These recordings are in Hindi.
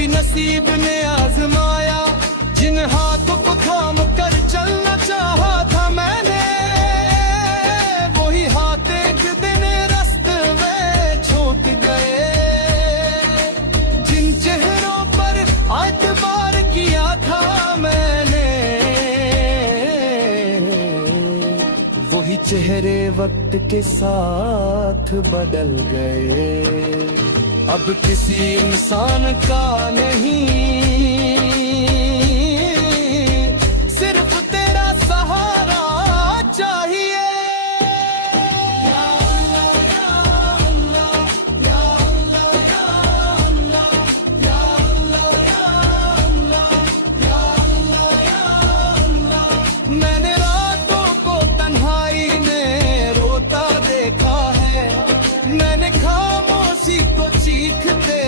भी नसीब ने आजमाया, जिन हाथों को थाम कर चलना चाहा था मैंने, वही हाथ एक दिन रास्ते में छूट गए। जिन चेहरों पर एतबार किया था मैंने, वही चेहरे वक्त के साथ बदल गए। अब किसी इंसान का नहीं, सिर्फ तेरा सहारा चाहिए। या अल्लाह या अल्लाह या अल्लाह या अल्लाह या अल्लाह या अल्लाह या अल्लाह। मैंने रातों को तन्हाई में रोता देखा है, मैंने खामोशी को चीखते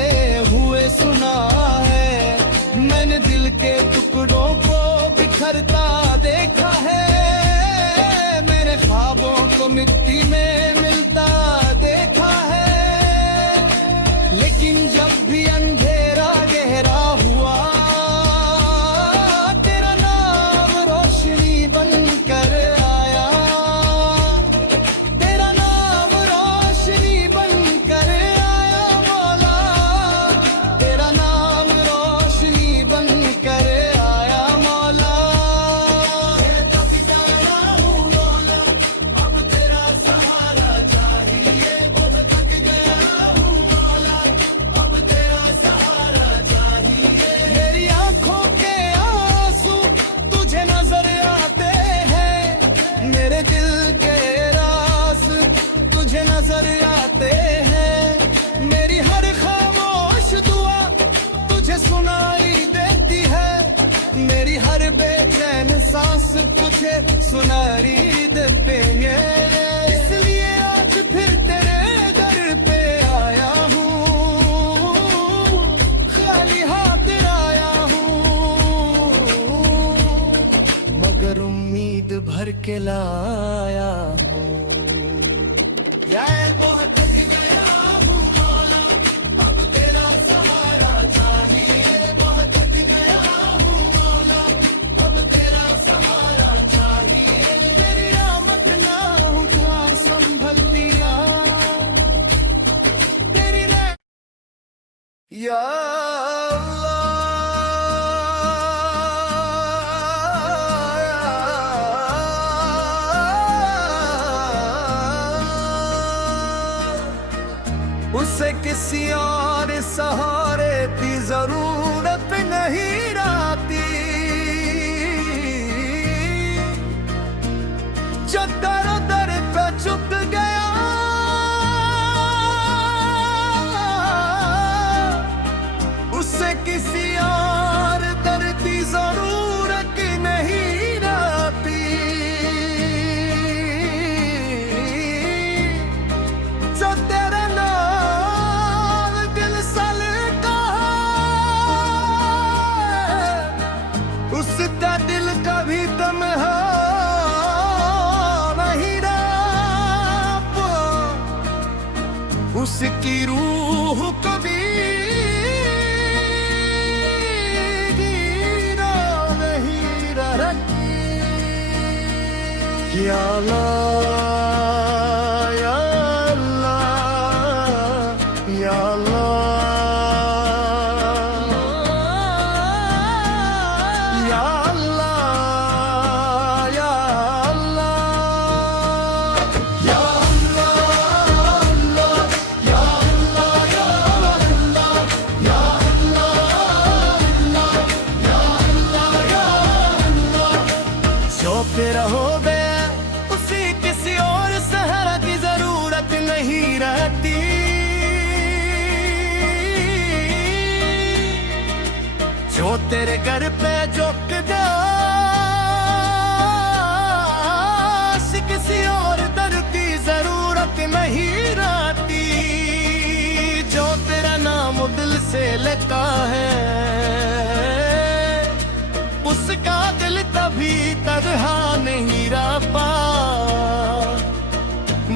हुए सुना है, मैंने दिल के टुकड़ों को बिखरता देखा है, मेरे ख्वाबों को मिट्टी में मिलता देखा है। लेकिन जब भी अंधेरा गहरा हुआ, तेरा नाम रोशनी बन कर आया, तेरा नाम रोशनी बन कर आया मौला, तेरा नाम रोशनी बन कर आया मौला। मैं थक गया हूँ मौला, अब तेरा सहारा चाहिए। बहुत थक गया हूँ मौला, अब तेरा सहारा चाहिए। मेरी आंखों के आंसू तुझे नजर आते हैं, मेरे दिल के राज तुझे नजर आते हैं, मेरी हर खामोश दुआ तुझे सुनाई देती है, मेरी हर बेचैन सांस तुझे सुनाई देते हैं। इसलिए आज फिर तेरे दर पे आया हूँ, खाली हाथ आया हूँ, मगर उम्मीद भर के लाया हूँ। या बहुत थक गया हूँ मौला, अब तेरा सहारा चाहिए। बहुत थक गया हूँ मौला, अब तेरा सहारा चाहिए। तेरी रहमत ना उठा संभल लिया, तेरी या उसे किसी और सहारे की जरूरत नहीं रहती, जो दर दर पे चुक गया, उसे किसी और दर की जरूरत नहीं रहती, जो तेरा नाम दिल से लेता है, उसका दिल कभी तन्हा नहीं रहता, उसकी रूह कभी गिरा नहीं रहती। या अल्लाह या अल्लाह या अल्लाह या अल्लाह या अल्लाह या अल्लाह या अल्लाह या अल्लाह या अल्लाह या अल्लाह या अल्लाह। जो तेरा हो गया उसी किसी और सहारा की जरूरत नहीं रहती, जो तेरे घर पे झुक जा, किसी और दर की जरूरत नहीं रहती, जो तेरा नाम दिल से लेता है, उसका दिल कभी तन्हा नहीं रहता।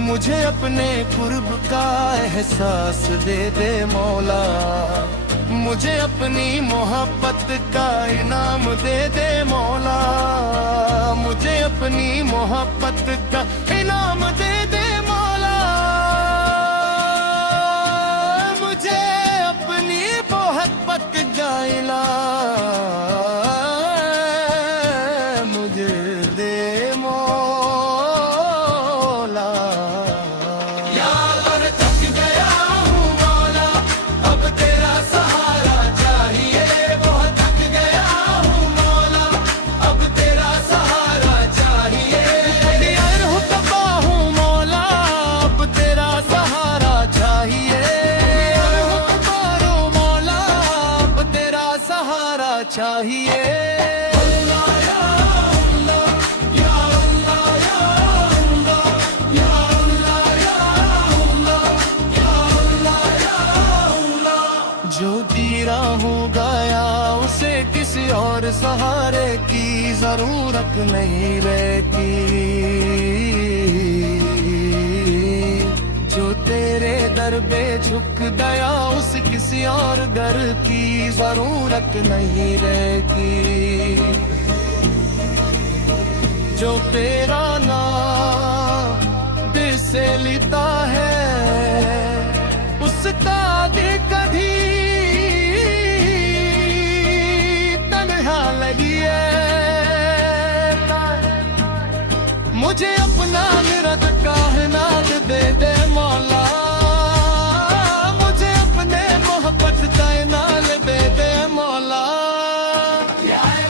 मुझे अपने कुर्ब का एहसास दे दे मौला, मुझे अपनी मोहब्बत का इनाम दे दे मौला, मुझे अपनी मोहब्बत का इनाम दे दे मौला, मुझे अपनी मोहब्बत का इनाम मुझे दे मौला। यार थक गया हूँ मौला, अब तेरा सहारा चाहिए, बहुत थक गया हूँ मौला, अब तेरा सहारा चाहिए। यार हूँ तबाह हूँ मौला, अब तेरा सहारा चाहिए, यार हूँ तबाह हूँ मौला, अब तेरा सहारा चाहिए। जो जी रहूं गया उसे किसी और सहारे की जरूरत नहीं रहती, जो तेरे दर पे झुक गया उस किसी और दर की जरूरत नहीं रहती, जो तेरा नाम दिल से लेता है उसका दिल कभी मुझे अपना निरत काहनात दे दे मौला, मुझे अपने मोहब्बत का इनाम दे दे मौला।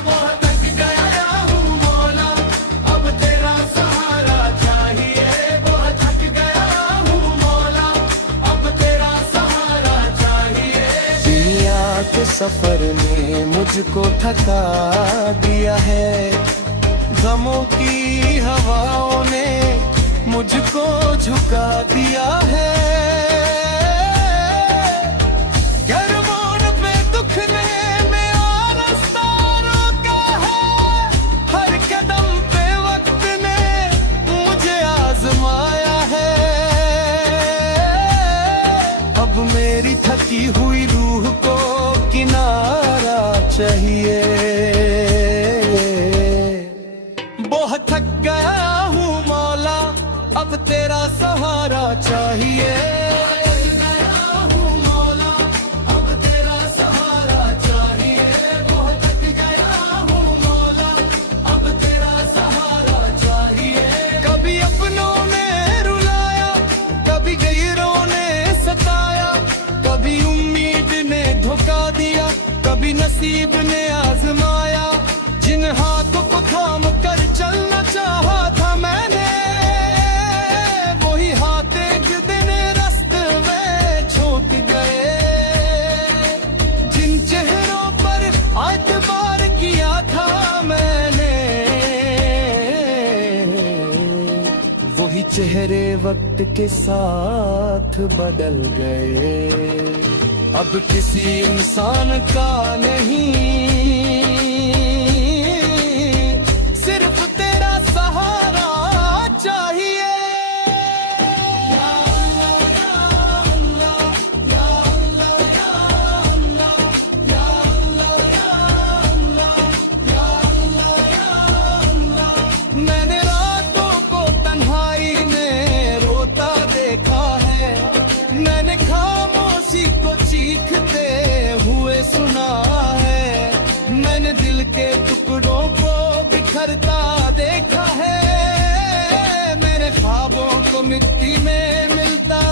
बहुत थक गया हूँ मौला, अब तेरा सहारा चाहिए, बहुत थक गया हूँ मौला, अब तेरा सहारा चाहिए। दुनिया के सफर ने मुझको थका दिया है, गमों की हवाओं ने मुझको झुका दिया है, गरमों पे दुख ने मेरा रास्ता रोका है, हर कदम पे वक्त ने मुझे आजमाया है, अब मेरी थकी हुई रूह को किनारा चाहिए। बहुत थक गया हूँ मौला, अब तेरा सहारा चाहिए, अब तेरा सहारा चाहिए, बहुत थक गया हूँ मौला, अब तेरा सहारा चाहिए। कभी अपनों ने रुलाया, कभी गैरों ने सताया, कभी उम्मीद ने धोखा दिया, कभी नसीब ने आजमाया, जिन हाथों को थाम कर चलना चाहा था मैंने, वही हाथ एक दिन रास्ते में छूट गए, जिन चेहरों पर एतबार किया था मैंने, वही चेहरे वक्त के साथ बदल गए, अब किसी इंसान का नहीं सिर्फ तेरा सहारा चाहिए। या अल्लाह या अल्लाह या अल्लाह या अल्लाह या अल्लाह या अल्लाह या अल्लाह या अल्लाह। मैंने रातों को तन्हाई में रोता देखा है, मैंने खामोशी को चीखते हुए सुना है, मैंने दिल के टुकड़ों को बिखरता देखा है, मेरे ख्वाबों को मिट्टी में मिलता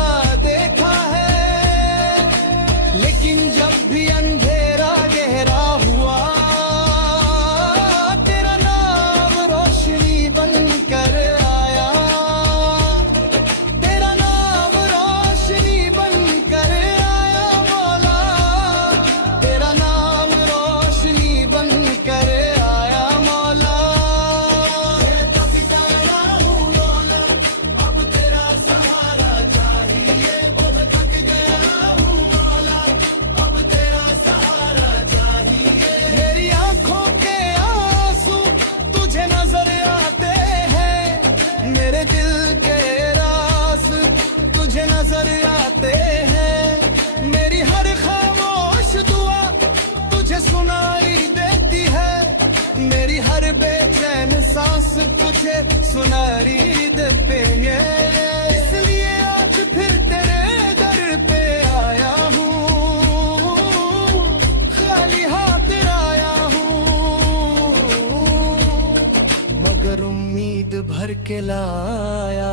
देखा है, लेकिन जब भी अंधेरा गहरा हुआ तेरा नाम रोशनी बनकर आया, तेरा नाम रोशनी बनकर आया मौला, तेरा नाम रोशनी बनकर आया मौला। अब तेरा सहारा चाहिए, बहुत थक गया हूँ मौला, अब तेरा सहारा चाहिए। मेरी आंखों के आंसू तुझे नजर आते हैं, मेरे दिल के राज तुझे नजर आते हैं, मेरी हर खामोश सुनहरी ईद पे ये, इसलिए आज फिर तेरे दर पे आया हूँ, खाली हाथ आया हूँ, मगर उम्मीद भर के लाया